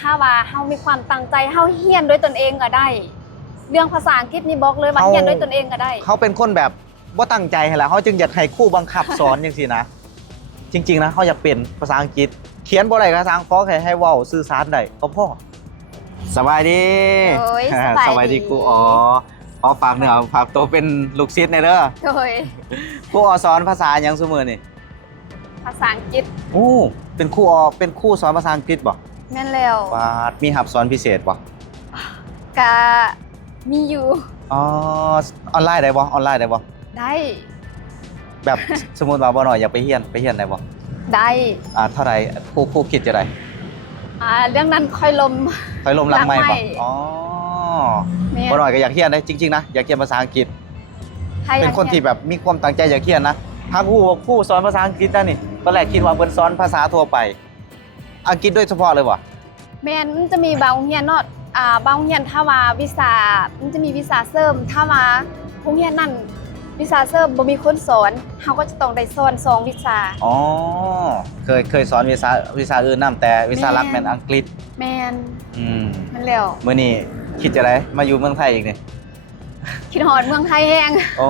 ถ้าว่าเฮามีความตั้งใจเฮาเฮียนด้วยตนเองก็ได้เรื่องภาษาอังกฤษนี่บอกเลยว่าเฮียนด้วยตนเองก็ได้เขาเป็นคนแบบว่าตั้งใจให้ละเขาจึงอยากให้ครู่บังคับสอนอย่างสินะจริงๆนะเขาอยากเป็นภาษาอังกฤษเขียนบ่ได้ภาษาอังกฤษแค่ให้เว้าสื่อสารได้ก็พอสบายดี โอ้ย สบายดีครูอ๋อฝากเนื้อฝากตัวเป็นลูกศิษย์ในเด้อ โดย ครูอ๋อสอนภาษาหยังซุมื้อนี่ ภาษาอังกฤษ โอ้เป็นครูอ๋อเป็นครูสอนภาษาอังกฤษบ่ แม่นแล้ว ว่ามีหับสอนพิเศษบ่ ก็มีอยู่ อ๋อออนไลน์ได้บ่ออนไลน์ได้บ่ ได้ แบบ สมมุติว่าบ่หน่อยอยากไปเรียนได้บ่ ได้ เท่าไหร่ครูคิดจะได้ เรื่องนั้นค่อยลม ค่อยลมหลังไมค์ หลังไม บ่ ค์ อ๋อ แม่น บ่หน่อยก็อยากเรียนได้จริงๆนะอยากเรียนภาษาอังกฤษ ถ้าอยาก เป็นคนที่แบบมีความตั้งใจอยากเรียนนะถ้าครูสอนภาษาอังกฤษนะนี่ตอนแรกคิดว่าเพิ่นสอนภาษาทั่วไป อังกฤษโดยเฉพาะเลยบ่ แม่นมันจะมีบางโรงเรียนเนาะบางโรงเรียนถ้าว่าวิชามันจะมีวิชาเสริมถ้าว่าโรงเรียนนั้นวิชาเสริมบ่มีคนสอนเฮาก็จะต้องได้สอน2วิชา อ๋อเคยสอนวิชาอื่นนํแต่วิชาหลักแม่นอังกฤษ แม่น อืม มันแล้ว มื้อนี้คิดจะได้มาอยู่เมืองไทยอีกนี่ คิดฮอดเมืองไทยแฮง โอ้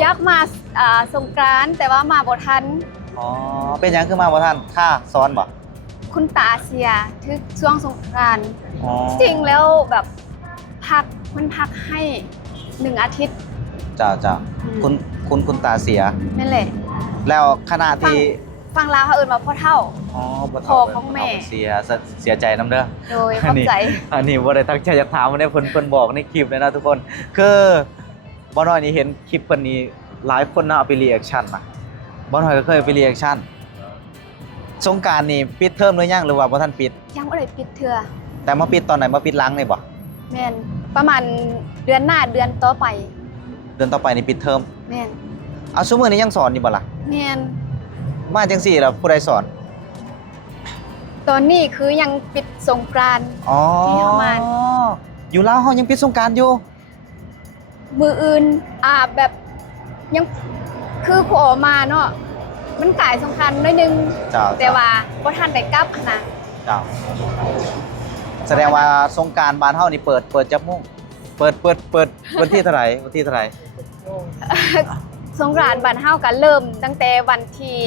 อยากมาสงกรานต์แต่ว่ามาบ่ทัน อ๋อเป็นหยังคือมาบ่ทันค่าสอนบ่ คุณตาเสียทึกช่วงสงกรานต์ อ๋อ จริงแล้วแบบมันพักให้1 อาทิตย์ จ้า อืม คุณตาเสีย นั่นแหละ แล้วขณะที่ ฟังลาวเขาเอิ้นว่าพ่อเฒ่า อ๋อบ่ พ่อของแม่ เสียใจนำเด้อ โดยเข้าใจ อันนี้บ่ได้ตั้งใจอยากถามมันได้เพิ่นบอกในคลิปเลยนะทุกคนคือบ่น้อยนี่เห็นคลิปเพิ่นนี่หลายคนนะเอาไปรีแอคชั่นนะบ่น้อยก็เคยเอาไปรีแอคชั่นสงกรานต์นี่ปิดเทอมหรือยังหรือว่าบ่ทันปิด ยังบ่ได้ปิดเทื่อ แต่มาปิดตอนไหนมาปิดหลังนี่บ่ แม่นประมาณเดือนหน้าเดือนต่อไป เดือนต่อไปนี่ปิดเทอม แม่น เอาซุมื้อนี้ยังสอนอยู่บ่ล่ะ แม่น มาจังซี่แล้วผู้ใดสอน ตอนนี้คือยังปิดสงกรานต์ อ๋อ ที่เฮามา อยู่ลาวเฮายังปิดสงกรานต์อยู่ มืออื่นแบบยังคือพอมาเนาะมันกลายสงกรานต์หน้อยนึง จ้า แต่ว่าบ่ทันได้กลับนะ จ้าแสดงว่าสงกรานต์บ้านเฮานี่เปิดจักโมงเปิดวันที่เท่าไหร่วันที่เท่าไหร่ สงกรานต์บ้านเฮาก็เริ่มตั้งแต่วันที่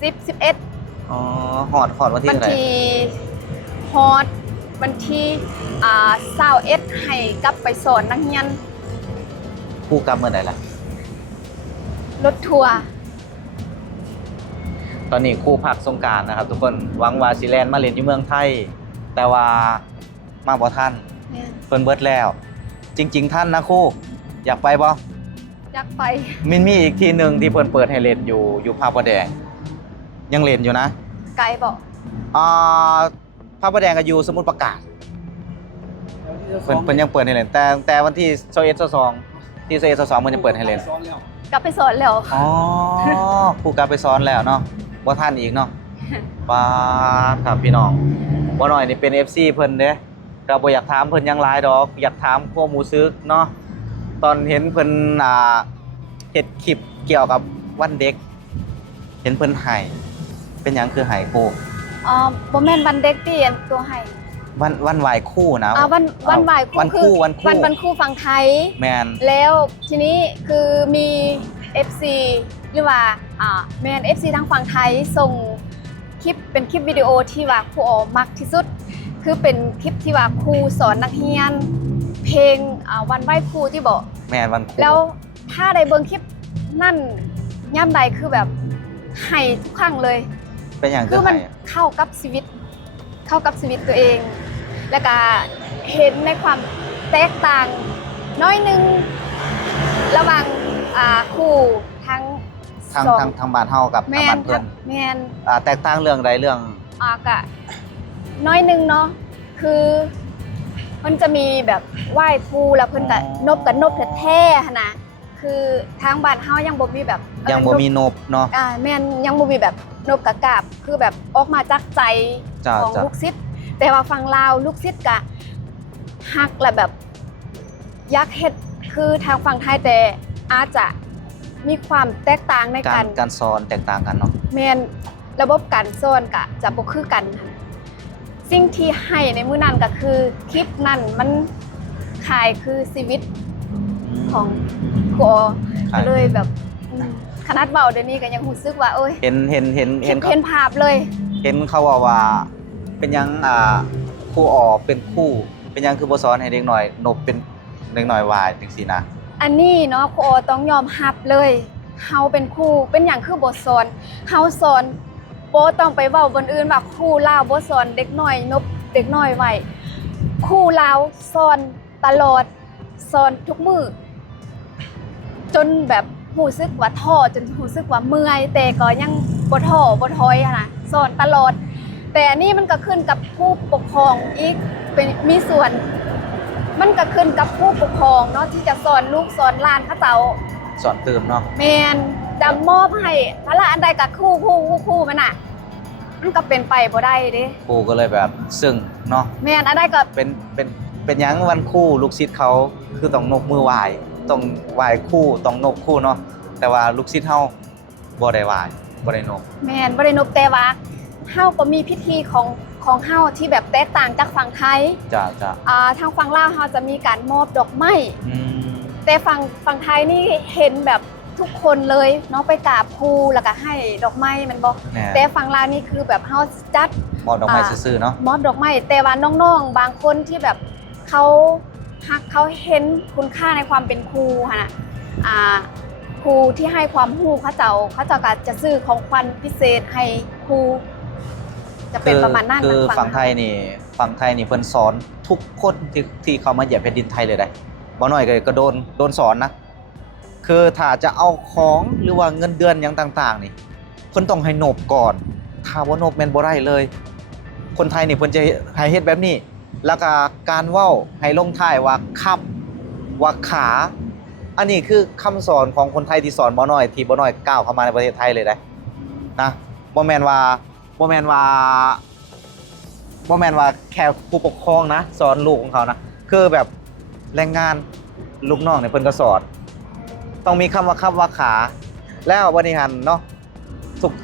10 11 อ๋อฮอดวันที่ วัน เท่าไหร่ ที่ฮอดวันที่21ให้กลับไปสอนนักเรียน ครูกลับเมื่อใดล่ะ รถทัวร์ ตอนนี้ครูพักสงกรานต์นะครับ ทุกคนหวังว่าสิแลนด์มาเล่นอยู่เมืองไทย แต่ว่ามาบ่ทัน เนี่ย เพิ่นเบิดแล้ว จริง ๆท่านนะครูอยากไปบ่ อยากไป มันมีอีกที่หนึงที่เพิ่นเปิดให้เล่นอยู่พระประแดง ยังเล่นอยู่นะ ไกลบอก อ่าพระประแดงก็อยู่สมุทรปราการเพิ่นยังเปิดให้เล่นแต่วันที่21 22ที่21 22มันยังเปิดให้เล่น กลับไปสอนแล้ว อ๋อครูกลับไปสอนแล้วเนาะบ่ทันอีกเนาะ ป้าดครับพี่น้องบ่หน่อยนี่เป็น FC เพิ่นเด้ก็บ่อยากถามเพิ่นหยังหลายดอก อยากถามความรู้สึกเนาะตอนเห็นเพิ่นเฮ็ดคลิปเกี่ยวกับวันเด็ก เห็นเพิ่นให้เป็นหยังคือให้ครู บ่แม่นวันเด็กที่อันตัวให้ วันไหว้ครูนะ วันบ่าย วันครูวันครู วันครูฝั่งไทย แม่น แล้วทีนี้คือมี FC หรือว่าแม่น FC ทางฝั่งไทยส่งคลิปเป็นคลิปวิดีโอที่ว่าครูอ๋อมักที่สุด คือเป็นคลิปที่ว่าครูสอนนักเรียน เพลงวันไหว้ครูที่บอก แม่นวันครู แล้วถ้าได้เบิ่งคลิปนั่นย่ำใดคือแบบให้ทุกครั้งเลย เป็นหยังคื คือ อมัน ให้ เข้ากับชีวิตตัวเอง แล้วก็เห็นในความแตกต่างน้อยหนึงระหว่างครูทั้ง ทาง สอง ทางบ้านเฮากับ แม ทางบ้าน นเพิ่น แมน แตกต่างเรื่องใดเรื่อง กะน้อยหนึงเนาะคือมันจะมีแบบไหว้ครูแล้วเพิ่นก็นบกับนบแท้ๆหั้นนะคือทางบ้านเฮายังบ่มีแบบ ยังบ่มีนบเนาะ แม่นยังบ่มีแบบนบกะกาบคือแบบออกมาจากใจ จ้ะ ของ จ้ะ ลูกศิษย์แต่ว่าฝั่งลาวลูกศิษย์กะฮักและแบบอยากเฮ็ดคือทางฝั่งไทยแต่อาจจะมีความแตกต่างในการ การสอนแตกต่างกันเนาะ แม่นระบบการสอนกะจะบ่คือกัน สิ่งที่ให้ในมื้อนั้นก็คือคลิปนั้นมันขายคือชีวิตของครูออ ขาย เลยแบบขนาดเบาเดี๋ยวนี้ก็ยังรู้สึกว่าเอ้ย เห็นเขา เห็นภาพเลย เห็นเขาว่าเป็นหยังครูอ๋อเป็นครูเป็นหยังคือบ่สอนให้เด็กน้อยนบเป็นเด็กน้อยวายจังซี่นะ อันนี้เนาะครูออต้องยอมรับเลยเฮาเป็นครูเป็นหยังคือบ่สอนเฮาสอนบ่ต้องไปเว้าบนอื่นว่าครูลาวบ่สอนเด็กน้อยนบเด็กน้อยไว้ครูลาวสอนตลอดสอนทุกมื้อจนแบบรู้สึกว่าท้อจนรู้สึกว่าเมื่อยแต่ก็ยังบ่ท้อบ่ถอยอะนะสอนตลอด แต่อันนี้มันก็ขึ้นกับผู้ปกครองอีกเป็นมีส่วน มันก็ขึ้นกับผู้ปกครองเนาะที่จะสอนลูกสอนหลานเขาเจ้า สอนเติมเนาะ แมนจะมอบให้พระอันใดกับคู่มันน่ะมันก็เป็นไปบ่ได้เด้ ครูก็เลยแบบซึ่งเนาะ แมนอันใดก็ เป็นหยังวันครูลูกศิษย์เขาคือต้องนบมือไหว้ต้องไหว้ครูต้องนบครูเนาะแต่ว่าลูกศิษย์เฮาบ่ได้ไหว้บ่ได้นบ แมนบ่ได้นบแต่ว่าเฮาก็มีพิธีของเฮาที่แบบแตกต่างจากฝั่งไทย จะ ทางฝั่งลาวเฮาจะมีการมอบดอกไม้ อืม แต่ฝั่งไทยนี่เห็นแบบทุกคนเลยเนาะไปกราบครูแล้วก็ให้ดอกไม้มันบ่ แน่ แต่ฝั่งลาวนี่คือแบบเฮาจัด มอบดอกไม้ซื่อๆเนาะ มอบดอกไม้แต่ว่าน้องๆบางคนที่แบบเขาฮักเขาเห็นคุณค่าในความเป็นครูค่ะนะครูที่ให้ความรู้เขาเจ้าก็จะซื้อของขวัญพิเศษให้ครูจะเป็นประมาณนั้น คือ นะ ฝั่งไทยนี่เพิ่นสอนทุกคนที่เขามาเหยียบแผ่นดินไทยเลยได้บ่น้อยก็โดนสอนนะคือถ้าจะเอาของหรือว่าเงินเดือนหยังต่างๆนี่เพิ่นต้องให้นบก่อนถ้าบ่นบแม่นบ่ได้เลย คนไทยนี่เพิ่นจะให้เฮ็ดแบบนี้ แล้วก็การเว้าให้ลงท้ายว่าครับว่าขา อันนี้คือคำสอนของคนไทยที่สอนบ่น้อยที่บ่น้อยก้าวเข้ามาในประเทศไทยเลยได้นะบ่แม่นว่าแค่ผู้ปกครองนะสอนลูกของเขานะคือแบบแรงงานลูกน้องเนี่ยเพิ่นก็สอนต้องมีคำว่าครับว่าขา แล้ววันนี้หันเนาะ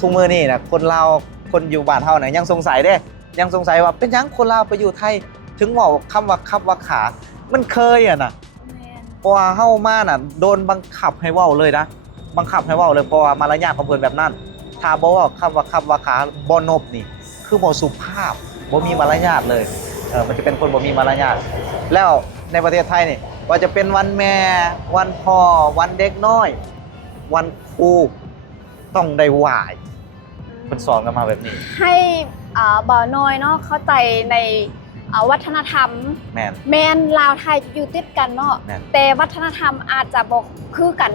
ทุกมื้อนี่นะคนลาวคนอยู่บ้านเฮาเนี่ยยังสงสัยเด้ยังสงสัยว่าเป็นหยังคนลาวไปอยู่ไทยถึงเว้าคำว่าครับว่าขา มันเคยอ่ะนะ แม่น เพราะว่าเฮามาน่ะโดนบังคับให้เว้าเลยนะบังคับให้เว้าเลยเพราะว่ามารยาทของเพิ่นแบบนั้นถ้าบ่เว้าคำว่าครับว่าขาบ่นบนี่คือบ่สุภาพบ่มีมารยาทเลยมันจะเป็นคนบ่มีมารยาทแล้วในประเทศไทยนี่ว่าจะเป็นวันแม่วันพ่อวันเด็กน้อย วันครูต้องได้ไหว้เพิ่นสอนกันมาแบบนี้ ให้บ่าวน้อยเนาะเข้าใจในวัฒนธรรม แม่น แมนลาวไทยอยู่ติดกันเนาะ แม่น แต่วัฒนธรรมอาจจะบ่คือกัน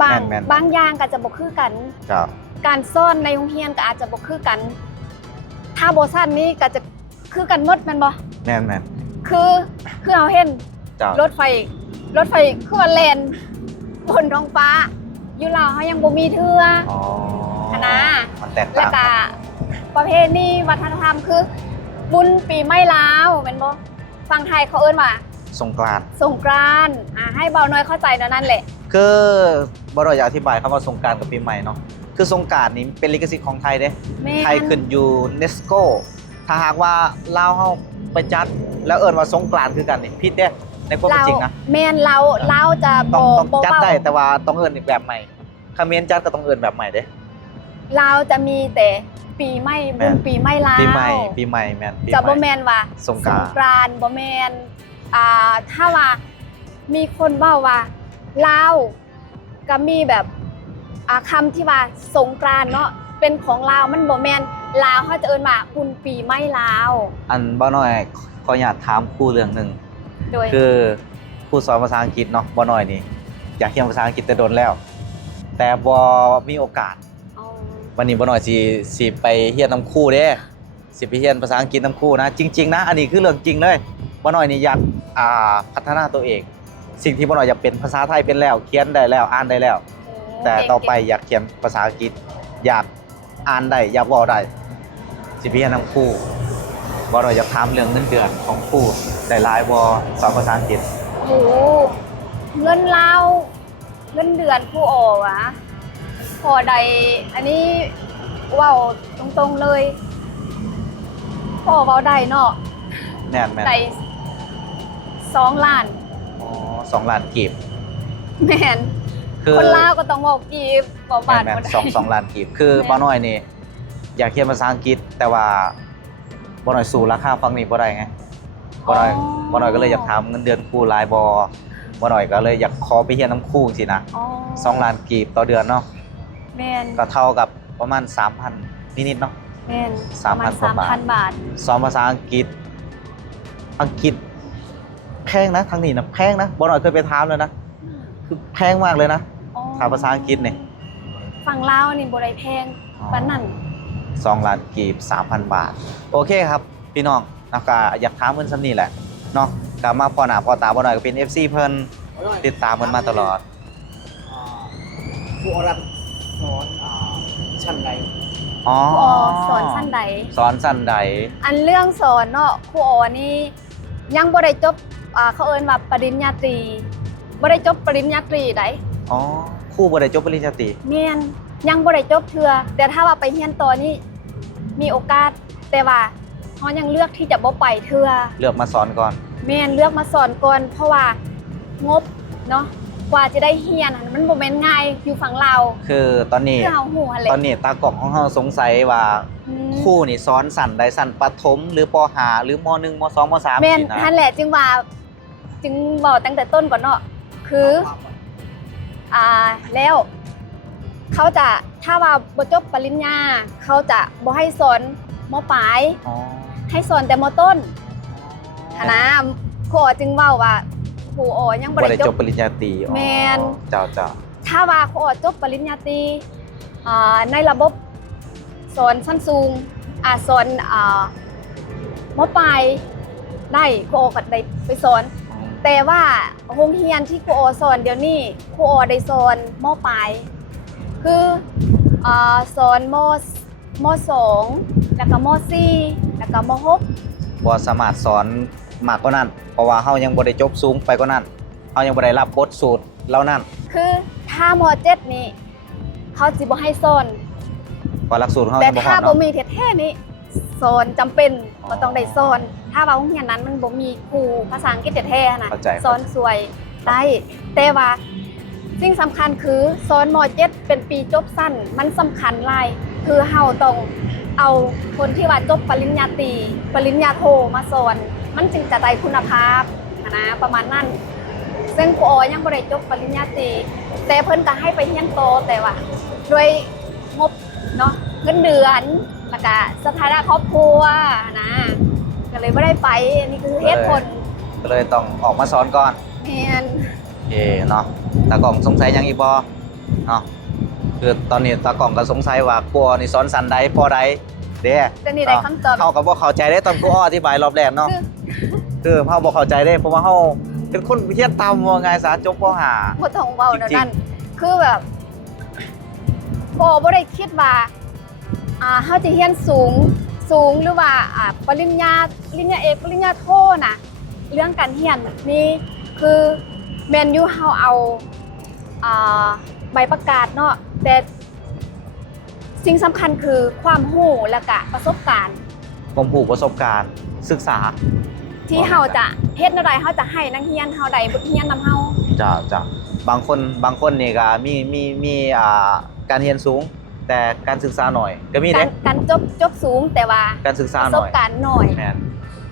บาง แม่น บางอย่างก็จะบ่คือกัน จ้า การซ่อนในโรงเรียนก็อาจจะบ่คือกัน ถ้าบ่ซั่นนี้ก็จะคือกันหมดแม่นบ่ แม่น คือเฮาเห็น จ้าร ถไฟคือว่าแล่นบนท้องฟ้า อยู่ลาวเฮายังบ่มีเทื่อ อ๋อ นะ มันแตก แล้ว ต่าง ก็ประเพณีวัฒนธรรมคือบุญปีใหม่ลาวแม่นบ่ฝั่งไทยเขาเอิ้นว่า สงกรานต์ สงกรานต์ให้เบาน้อยเข้าใจนั่นแหละ คือบ่ได้อยากอธิบายคำว่าสงกรานต์กับปีใหม่เนาะคือสงกรานต์นี่เป็นลิขสิทธิ์ของไทยเด้ แม่น ไทยขึ้นยูเนสโกถ้าหากว่าลาวเฮาไปจัดแล้วเอิ้นว่าสงกรานต์คือกันนี่ผิดเด้ในความเป็นจริงนะ แม่นเราจะ ต้องจัด เว้า ได้แต่ว่าต้องเอิ้นอีกแบบใหม่เขมรจัดก็ต้องเอิ้นแบบใหม่เด้ เราจะมีแต่ปีใหม่ แม่ บุญ น ปีใหม่ลาว ปีใหม่แม่นปีให จะบ่ ม่ แม่นว่า สงกรานต์ กรานต์บ่แม่นถ้าว่ามีคนเว้าว่าลาวก็มีแบบคำที่ว่าสงกรานต์เนาะเป็นของลาวมันบ่แม่นลาวเขาจะเอิ้นว่าบุญปีใหม่ลาว อันบ่น้อยขออนุญาตถามครูเรื่องหนึง โดย คือครูสอนภาษาอังกฤษเนาะบ่น้อยนี่อยากเรียนภาษาอังกฤษแต่โดนแล้ว แต่บ่มีโอกาส เอา วันนี้บ่น้อยสิไปเรียนนํครูเด้สิไปเรียนภาษาอังกฤษนํครูนะจริงๆนะอันนี้คือเรื่องจริงเลยบ่น้อยนี่อยากพัฒนาตัวเอง สิ่งที่บ่น้อยอยากเป็นภาษาไทยเป็นแล้วเขียนได้แล้วอ่านได้แล้ว แต่ต่อไปอยากเขียนภาษาอังกฤษอยากอ่านได้อยากเว้าได้สิไปเรียนนํครูบ่น้อยอยากถามเรื่องเงินเดือนของครูได้หลายบ่สอนภาษาอังกฤษ โอ้โหเงินลาวเงินเดือนผู้ออวะพอใดอันนี้เว้าตรงๆเลย พ พ่อเว้าได้เนาะ แม่น ได้2 ล้าน อ๋อ2 ล้านกีบ แม่น คือ คนลาวก็ต้องเว้ากีบเว้าบาท แม่น บ่ได้ 2 ล้านกีบคือ แม่น บ่น้อยนี่อยากเรียนภาษาอังกฤษแต่ว่าบ่น้อยสู้ราคาฟังนี่บ่ได้ไงบ่น้อยบ่น้อยก็เลยอยากถามเงินเดือนครูหลายบ่น้อยก็เลยอยากขอไปเรียนน้ำครูจังซี่นะ อ๋อ 2 ล้านกีบต่อเดือนเนาะ แม่น ก็เท่ากับประมาณ 3,000 นิดๆเนาะ แม่น 3,000 ประมาณ กว่าบาท 3,000 บาท สอนภาษาอังกฤษแพงนะทางนี้นะแพงนะบ่น้อยเคยไปถามเลยนะคือแพงมากเลยนะ อ๋อ ถามภาษาอังกฤษนี่ ฝั่งลาวนี่บ่ได้แพงปานนั้น 2 ล้านกีบ 3,000 บาท โอเคครับ พี่น้องนะก็อยากถามเพิ่นซำนี้แหละเนาะก็มาพอหน้าพอตาบ่น้อยก็เป็น FC เพิ่นติดตามเพิ่นมาตลอด ครูอรันสอนชั้นใด อ๋อ ครูอสอนชั้นใด สอนสั้นใด อันเรื่องสอนเนาะครูอนี่ยังบ่ได้จบเขาเอิ้นว่าปริญญาตรีบ่ได้จบปริญญาตรีใด อ๋อครูบ่ได้จบปริญญาตรี แม่นยังบ่ได้จบเทื่อแต่ถ้าว่าไปเรียนต่อนี่มีโอกาสแต่ว่าเฮายังเลือกที่จะบ่ไปเทื่อ เลือกมาสอนก่อน แม่นเลือกมาสอนก่อนเพราะว่างบเนาะกว่าจะได้เรียนอะมันบ่แม่นง่ายอยู่ฝั่งลาว คือตอนนี้ คือเฮาฮู้หั่นแหละ ตอนนี้ตากล้องของเราสงสัยว่า อืม ครูนี่สอนสั้นใดสั้นประถมหรือป .5 หรือม .1 ม .2 ม .3 แม่น สินะ นั่นแหละจึงว่าจึงบอกตั้งแต่ต้นก่อนเนาะคือแล้วเขาจะถ้าว่าบ่จบปริญญาเขาจะบ่ให้สอนมปลาย อ๋อ ให้สอนแต่มต้นหั้นนะครูอ๋อจึงเว้าว่าครูอ๋อยังบ่ บ่ ได้ ได้ จ จ บบ ปริญญาตรีอ๋อ แม่น เจ้าเจ้า ถ้าว่าครูอ๋อจบปริญญาตรีในระบบสอนชั้นสูงสอนมปลายได้ครูอ๋อก็ได้ไปสอน แต่ว่าโรงเรียนที่ครูโอสอนเดี๋ยวนี้ครูโอได้สอนมปลายคือสอนมสองแล้วก็มสี่แล้วก็มหก บ่สามารถสอนมากกว่านั้น เพราะว่าเฮายังบ่ได้จบสูงไปกว่านั้นเฮายังบ่ได้รับบทสูตรเหล่านั้น คือถ้ามเจ็ดนี่เขาสิบ่ให้สอน เพราะหลักสูตรของเฮา แต่ ยังบ่ฮ ถ้า อด บ่ เนาะ มีแท้ๆนี่สอนจำเป็น อ๋อ ก็ต้องได้สอน ถ้าว่าโรงเรียนนั้นมันบ่มีครูภาษาอังกฤษแท้ๆนะ เข้าใจ สอนสวยได้แต่ว่าสิ่งสำคัญคือสอนม.7 เป็นปีจบสั้นมันสำคัญหลายคือเฮาต้องเอาคนที่ว่าจบปริญญาตรีปริญญาโทมาสอนมันจึงจะได้คุณภาพนะประมาณนั้นซึ่งครูอยังบ่ได้จบปริญญาตรีแต่เพิ่นก็ให้ไปเรียนโตอแต่ว่าด้วยงบเนาะเงินเดือนแล้วก็สถานะครอบครัวนะก็เลยบ่ได้ไปอันนี้คือเหตุผล ก็เลยต้องออกมาสอนก่อน แม่น โอเคเนาะตากล้องสงสัยหยังอีกบ่เนาะคือตอนนี้ตากล้องก็สงสัยว่าครูนี่สอนสั้นใดปใดเด้ แต่นี่ได้คำตอบ เฮาก็บ่เข้าใจได้ตอนครูอธิบายรอบแรกเนาะ คือเฮาบ่เข้าใจเด้เพราะว่าเฮาเป็นคนเรียนตามว่าไงซะจบป .5 บ่ต้องเว้าแนว จริงๆ นั้นคือแบบบ่ได้คิดว่าเฮาจะเรียนสูงหรือว่าปริญญาเอกปริญญาโทน่ะเรื่องการเรียนนี่คือแม่นอยู่เฮาเอาใบประกาศเนาะแต่สิ่งสำคัญคือความรู้และก็ประสบการณ์ ผมผูกประสบการณ์ศึกษา ที่เฮาจะเฮ็ดแนวใดเฮาจะให้นักเรียนเฮาได้บทเรียนนำเฮา จ้ะบางคนนี่ก็มีการเรียนสูง แต่การศึกษาหน่อย ก็มีเด้ การจบสูงแต่ว่า การศึกษา ประ ห ส น่ บ อย การณ์น้อย แม่น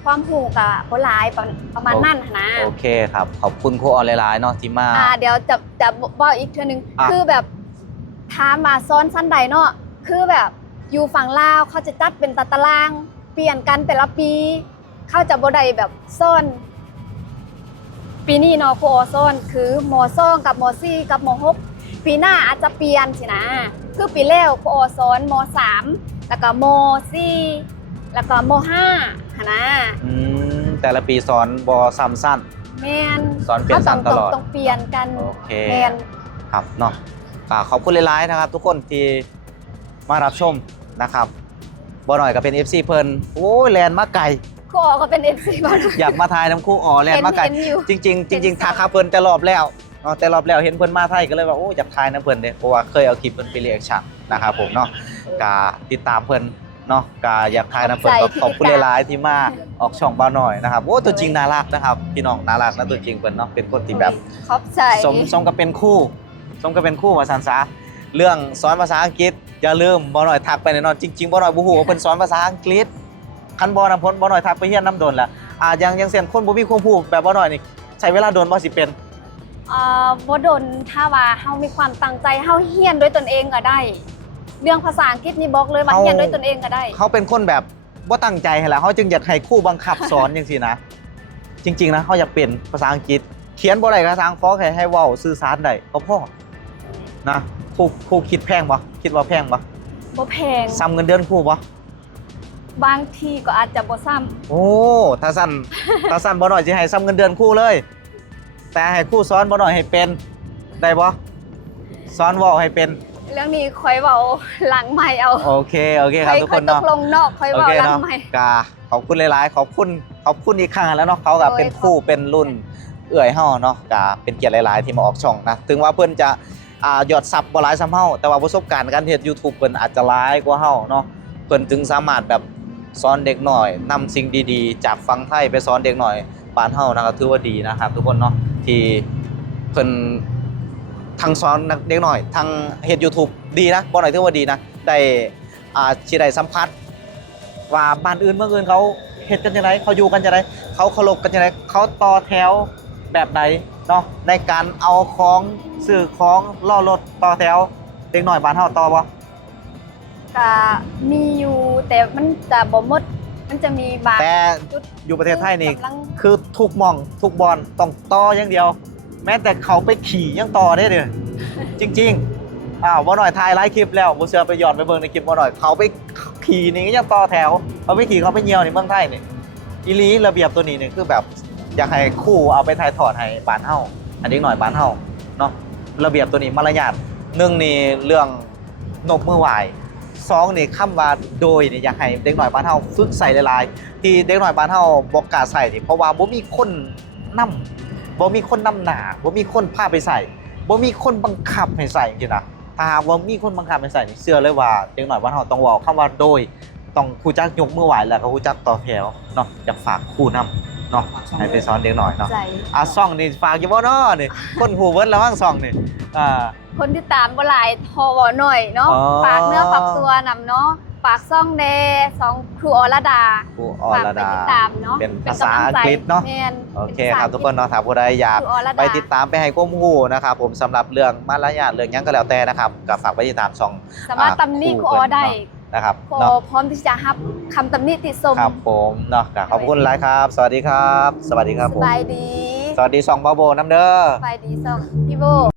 ความรู้ก็บ่หลายประมาณนั้นหั้นนะ โอเคครับ ขอบคุณครูออนหลายๆเนาะที่มา เดี๋ยวจะบอกอีกเทื่อนึง อ่ะ คือแบบถามมาซ้อนสั้นใดเนาะคือแบบอยู่ฝั่งลาวเขาจะจัดเป็นตาราง เปลี่ยนกันแต่ละปี เขาจะบ่ได้แบบซ้อน ปีนี้เนาะครูอซ้อนคือม.2 กับม.4 กับม.6 ปีหน้าอาจจะเปลี่ยนสินะคือปีแล้วครูอสอนม.3 แล้วก็ม.4 แล้วก็ม.5หั่นนะ แต่ละปีสอนบ่ซ้ำสั้น แม่น สอนเปลี่ยนสั้นตลอด ต้องเปลี่ยนกัน โอเค แม่น ครับเนาะก็ขอบคุณหลายๆนะครับ ทุกคนที่มารับชมนะครับบ่หน่อยก็เป็น FC เพิ่นโอ้ยแลนมาไกล ครูอก็เป็น FC บ้าง อยากมาทายน้ำคู่อ๋อแลนมาไกล เห็นอยู่ จริงๆทักหาเพิ่นแต่รอบแล้วเนาะแต่รอบแล้วเห็นเพิ่นมาไทยก็เลยว่าโอ้อยากทายน้ำเพิ่นเด้เพราะว่าเคยเอาคลิปเพิ่นไปรีแอคชั่นนะครับผมเนาะก็ติดตามเพิ่น เนาะก็อยากทายน้ำเพิ่นก็ขอบคุณหลายๆที่มาออกช่องบ่าวน้อยนะครับโอ้ตัวจริงน่ารักนะครับพี่น้องน่ารักนะตัวจริงเพิ่นเนาะเป็นคนที่แบบ ขอบใจ สมกับเป็นคู่สมกับเป็นคู่ว่าซั่นซะเรื่องสอนภาษาอังกฤษอย่าลืมบ่าวน้อยทักไปแน่นอนจริงๆบ่าวน้อยบ่ฮู้ว่าเพิ่นสอนภาษาอังกฤษคันบ่นำพ้นบ่าวน้อยทักไปเรียนน้ำโดนแล้วอย่างเช่นคนบ่มีความรู้แบบบ่าวน้อยนี่ใช้เวลาโดนบ่สิเป็น บ่ดนถ้าว่าเฮามีความตั้งใจเฮาเฮียนด้วยตนเองก็ได้ เรื่องภาษาอังกฤษนี่บอกเลยว่าเฮียนด้วยตนเองก็ได้ เขาเป็นคนแบบว่าตั้งใจให้แหละเขาจึงอยากให้ครู่บังคับสอนอย่างสินะ จริงๆนะเขาอยากเป็นภาษาอังกฤษ เขียนบ่ได้ก็ทางฟ้อให้เว้าสื่อสารได้ก็พอนะครู่คิดแพงบ่คิดว่าแพงบ่ บ่แพง ซ้ำเงินเดือนครู่บ่ บางทีก็อาจจะบ่ซ้ำ โอ้ถ้าสั้นบ่หน่อยสิให้ซ้ำเงินเดือนครู่เลย แต่ให้ครู่สอนบ่หน่อยให้เป็นได้บ่สอนเว้าให้เป็น เรื่องนี้ค่อยเว้าหลังใหม่เอา โอเคครับทุกคน ต เนาะ กลงนอกค่อย โอ เว้า เค หลัง เนาะ ใหม่ กาขอบคุณหลายๆขอบคุณอีกครั้งแล้วเนาะเขากับ โอ้ย เป็นคู่เป็นรุ่นเอื่อยเฮาเนาะกาเป็นเกียรติหลายๆที่มาออกช่องนะถึงว่าเพิ่นจะยอดซับบ่หลายซ้ำเฮาแต่ว่าประสบการณ์การเฮ็ด YouTube เพิ่นอาจจะหลายกว่าเฮาเนาะเพิ่นถึงสามารถแบบสอนเด็กหน่อยนำสิ่งดีๆ จากฝั่งไทยไปสอนเด็กหน่อยบ้านเฮานะครับถือว่าดีนะครับ ทุกคนเนาะที่เพิ่นทั้งสอนเด็กหน่อยทั้งเฮ็ด YouTube ดีนะบ่หน่อยถือว่าดีนะได้สิได้สัมผัส ว่าบ้านอื่นเมืองอื่นเขาเฮ็ดกันจังไดเขาอยู่กันจังไดเขาเคารพกันจังไดเขาต่อแถวแบบใดเนาะในการเอาของซื้อของล่อรถต่อแถวเด็กน้อยบ้านเฮาต่อบ่ ก็มีอยู่แต่มันจะบ่หมดมันจะมีบาง แต่ จุด อยู่ประเทศไทยนี่ กำลัง คือทุกหม่องทุกบอนต้องต่ออย่างเดียว แม้แต่เขาไปขี่ยังต่อได้เด้อจริงๆบ่หน่อยถ่ายหลายคลิปแล้วบ่เชื่อไปย้อนไปเบิ่งในคลิปบ่หน่อยเขาไปขี่นี่ก็ยังต่อแถวเขาไปขี่เขาไปเหี่ยวในเมืองไทยนี่อีหลีระเบียบตัวนี้นี่คือแบบอยากให้ครูเอาไปถ่ายทอดให้บ้านเฮาอันนี้หน่อยบ้านเฮาเนาะระเบียบตัวนี้มารยาทหนึ่งนี่เรื่องนบมือไหวสองนี่คำว่าโดยนี่อยากให้เด็กหน่อยบ้านเฮาฝึกใส่หลายๆที่เด็กหน่อยบ้านเฮาบ่กล้าใส่นี่เพราะว่าบ่มีคนนำบ่มีคนนำหน้าบ่มีคนพาไปใส่บ่มีคนบังคับให้ใส่จริงๆนะถ้าหากว่ามีคนบังคับให้ใส่นี่เชื่อเลยว่าเด็กหน่อยบ้านเฮาต้องเว้าคำว่าโดยต้องรู้จักยกมือไหวแล้วก็รู้จักต่อแถวเนาะอยากฝากครูนำเนาะให้ไปสอนเด็กหน่อยเนาะ ใจ ซ่องนี่ฝากอยู่บ่เนาะนี่คนหูเบิดแล้วมั้งซ่องนี่คนที่ตามบ่หลายทอบ่หน่อยเนาะ อ๋อ ฝากเนื้อฝากตัวนำเนาะฝากซ่องเดซองครูอรดา ครูอรดา ฝากไปติดตามเนาะ เป็นภาษาอังกฤษเนาะ แม่น โอเค ป็นภาษา ครับทุกคนเนาะถ้าผู้ใดอยาก ครูอรดา ไปติดตามไปให้ความรู้นะครับผมสำหรับเรื่องมารยาทเรื่องหยังก็แล้วแต่นะครับก็ฝากไปติดตามช่อง สามารถตำหนิครูออได้ นะครับ ครู เนาะ พร้อมที่จะรับคำตำหนิติชม ครับผมเนาะก็ขอบคุณหลายครับ สวัสดีครับ สวัสดีครับ ส ผม บายดี สวัสดีซองบาโบน้ำเด้อ สบายดีซ่องพี่โบ